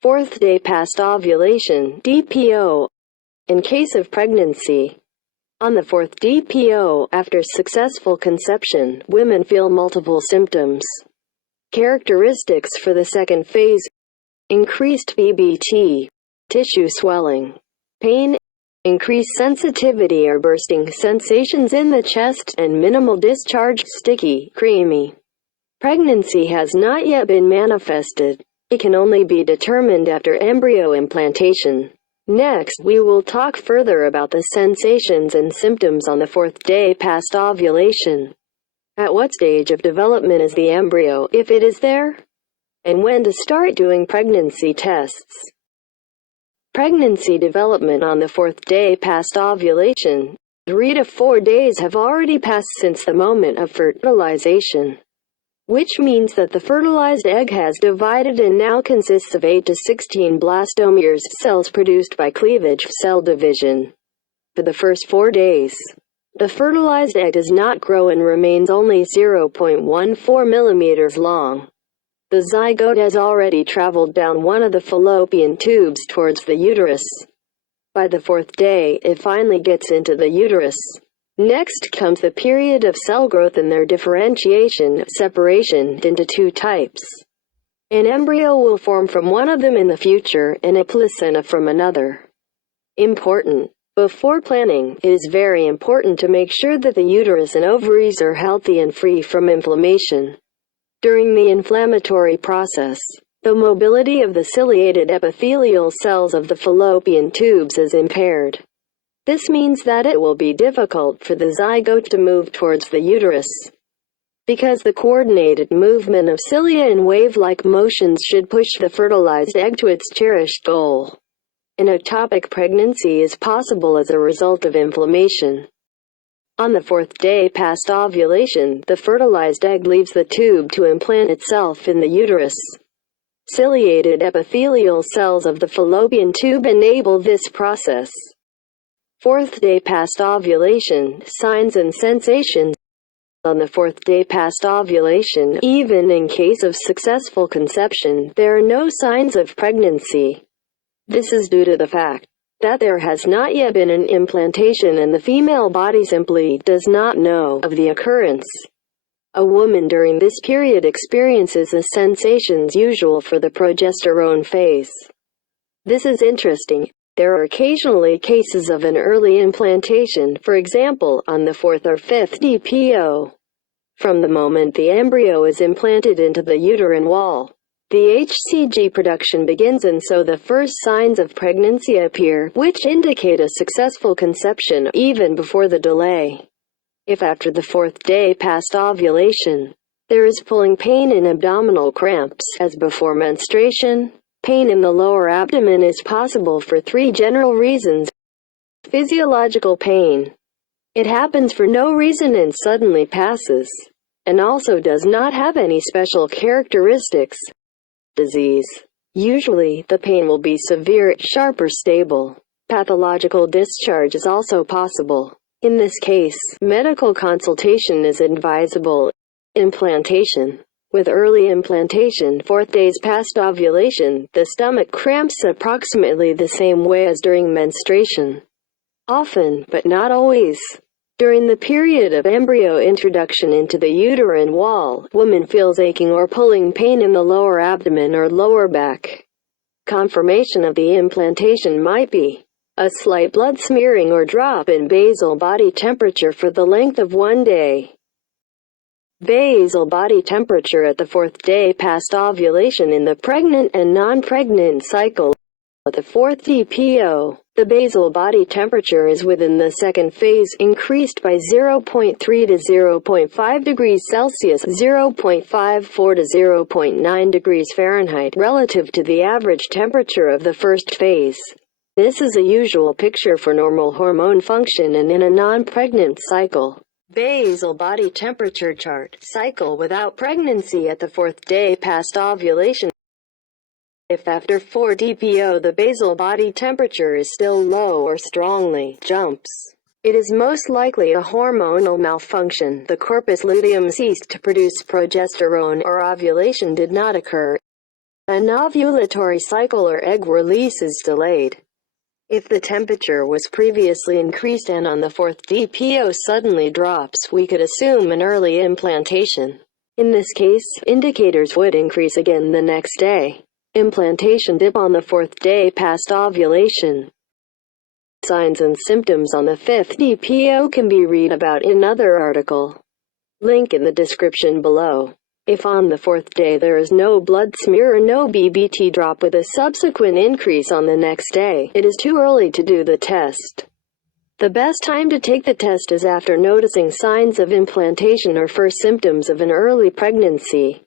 Fourth day past ovulation, DPO. In case of pregnancy, on the fourth DPO, after successful conception, women feel multiple symptoms. Characteristics for the second phase: increased VBT, tissue swelling, pain, increased sensitivity or bursting sensations in the chest, and minimal discharge, sticky, creamy. Pregnancy has not yet been manifested. It can only be determined after embryo implantation. Next, we will talk further about the sensations and symptoms on the fourth day past ovulation. At what stage of development is the embryo, if it is there? And when to start doing pregnancy tests. Pregnancy development on the fourth day past ovulation. 3 to 4 days have already passed since the moment of fertilization, which means that the fertilized egg has divided and now consists of 8 to 16 blastomeres, cells produced by cleavage cell division. For the first 4 days, the fertilized egg does not grow and remains only 0.14 millimeters long. The zygote has already traveled down one of the fallopian tubes towards the uterus. By the fourth day, it finally gets into the uterus. Next comes the period of cell growth and their differentiation, separation into 2 types. An embryo will form from one of them in the future, and a placenta from another. Important. Before planning, it is very important to make sure that the uterus and ovaries are healthy and free from inflammation. During the inflammatory process, the mobility of the ciliated epithelial cells of the fallopian tubes is impaired. This means that it will be difficult for the zygote to move towards the uterus, because the coordinated movement of cilia in wave-like motions should push the fertilized egg to its cherished goal. An ectopic pregnancy is possible as a result of inflammation. On the fourth day past ovulation, the fertilized egg leaves the tube to implant itself in the uterus. Ciliated epithelial cells of the fallopian tube enable this process. Fourth day past ovulation, signs and sensations. On the fourth day past ovulation, even in case of successful conception, there are no signs of pregnancy. This is due to the fact that there has not yet been an implantation and the female body simply does not know of the occurrence. A woman during this period experiences the sensations usual for the progesterone phase. This is interesting. There are occasionally cases of an early implantation, for example, on the 4th or 5th DPO. From the moment the embryo is implanted into the uterine wall, the HCG production begins, and so the first signs of pregnancy appear, which indicate a successful conception even before the delay. If after the 4th day past ovulation, there is pulling pain and abdominal cramps, as before menstruation, pain in the lower abdomen is possible for 3 general reasons. Physiological pain. It happens for no reason and suddenly passes, and also does not have any special characteristics. Disease. Usually, the pain will be severe, sharp or stable. Pathological discharge is also possible. In this case, medical consultation is advisable. Implantation. With early implantation, 4th days past ovulation, the stomach cramps approximately the same way as during menstruation. Often, but not always, during the period of embryo introduction into the uterine wall, woman feels aching or pulling pain in the lower abdomen or lower back. Confirmation of the implantation might be a slight blood smearing or drop in basal body temperature for the length of 1 day. Basal body temperature at the 4th day past ovulation in the pregnant and non-pregnant cycle. At the 4th DPO, the basal body temperature is within the second phase, increased by 0.3 to 0.5 degrees Celsius, 0.54 to 0.9 degrees Fahrenheit, relative to the average temperature of the first phase. This is a usual picture for normal hormone function and in a non-pregnant cycle. Basal body temperature chart. Cycle without pregnancy at the 4th day past ovulation. If after 4 DPO the basal body temperature is still low or strongly jumps, it is most likely a hormonal malfunction. The corpus luteum ceased to produce progesterone or ovulation did not occur. An ovulatory cycle or egg release is delayed. If the temperature was previously increased and on the fourth DPO suddenly drops, we could assume an early implantation. In this case, indicators would increase again the next day. Implantation dip on the fourth day past ovulation. Signs and symptoms on the fifth DPO can be read about in another article. Link in the description below. If on the fourth day there is no blood smear or no BBT drop with a subsequent increase on the next day, it is too early to do the test. The best time to take the test is after noticing signs of implantation or first symptoms of an early pregnancy.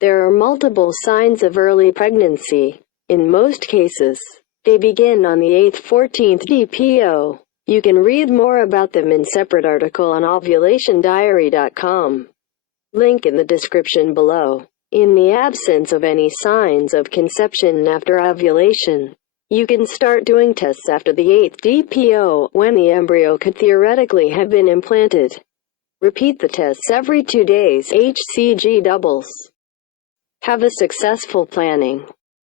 There are multiple signs of early pregnancy. In most cases, they begin on the 8th-14th DPO. You can read more about them in separate article on ovulationdiary.com. Link in the description below. In the absence of any signs of conception after ovulation, you can start doing tests after the 8th DPO, when the embryo could theoretically have been implanted. Repeat the tests every 2 days, HCG doubles. Have a successful planning.